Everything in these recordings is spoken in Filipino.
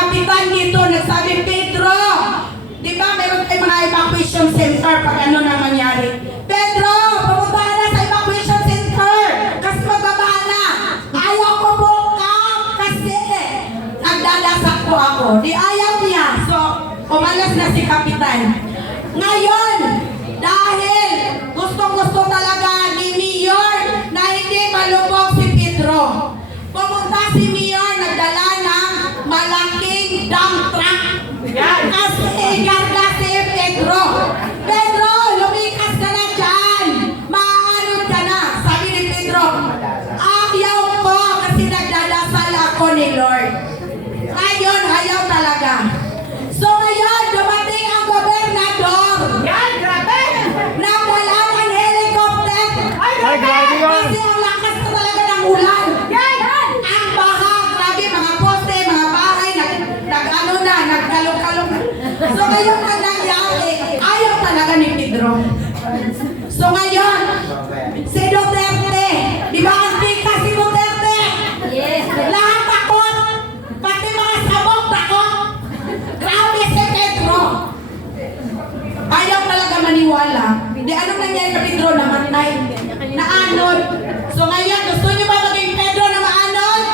kapitan dito, nagsabi, Pedro, di ba meron tayong mga evacuation center pag ano na mangyari? Pedro, pumunta ka na sa evacuation center kasi magbaba na. Ayaw ko bukap kasi nagdadasak po ako. Di ayaw niya. So, umalas na si kapitan. Ngayon, dahil gusto talaga ni Mayor na hindi malubog si Pedro, pumunta si Mayor, nagdala ng malaking dump truck. Kasi igarga si Pedro. Pedro, lumikas ka na dyan. Maanod ka na. Sabi ni Pedro, ayaw ko kasi nagdadasal ako ni Lord. Ngayon, ayaw talaga. So ngayon, dumating ang gobernador. Yan, grabe! Nadala ng helicopter. Ay, grabe yun! Kasi ang lakas na talaga ng ulan. Yan! Ang baha, grabe, mga poste, mga bahay, nag-ano na, nagkalong-kalong. So ngayon ang nangyari, ayaw talaga ni Pedro. So ngayon, si Duterte, di ba ang tika si Duterte? Yes! Lahat takot, pati mga sabok takot. Grabe si Pedro. Ayaw talaga maniwala. Di anong nangyari kay Pedro? Namatay. Naanod. So ngayon, gusto niyo ba maging Pedro na maanod?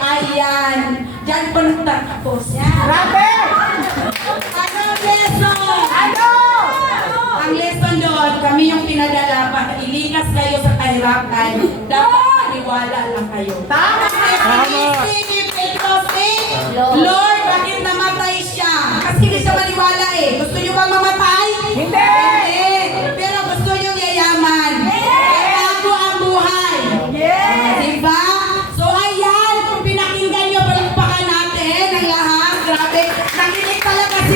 Ayan. Diyan po nagtatapos. Grabe! Anong lesson? Ano? Ang lesson doon, kami yung pinadala para ilikas kayo sa kahirapan. Dapat maniwala lang kayo. Tama! Tama. Si Pedro, Lord, bakit namatay siya? Kasi hindi siya maniwala eh. Gusto niyo ba mamatay? Hindi! Hindi. Pero gusto niyo yayaman. Bago ang buhay. Yes! Diba? So ayan, kung pinakinggan niyo, palakpakan natin ang lahat. Grabe, nakinig talaga si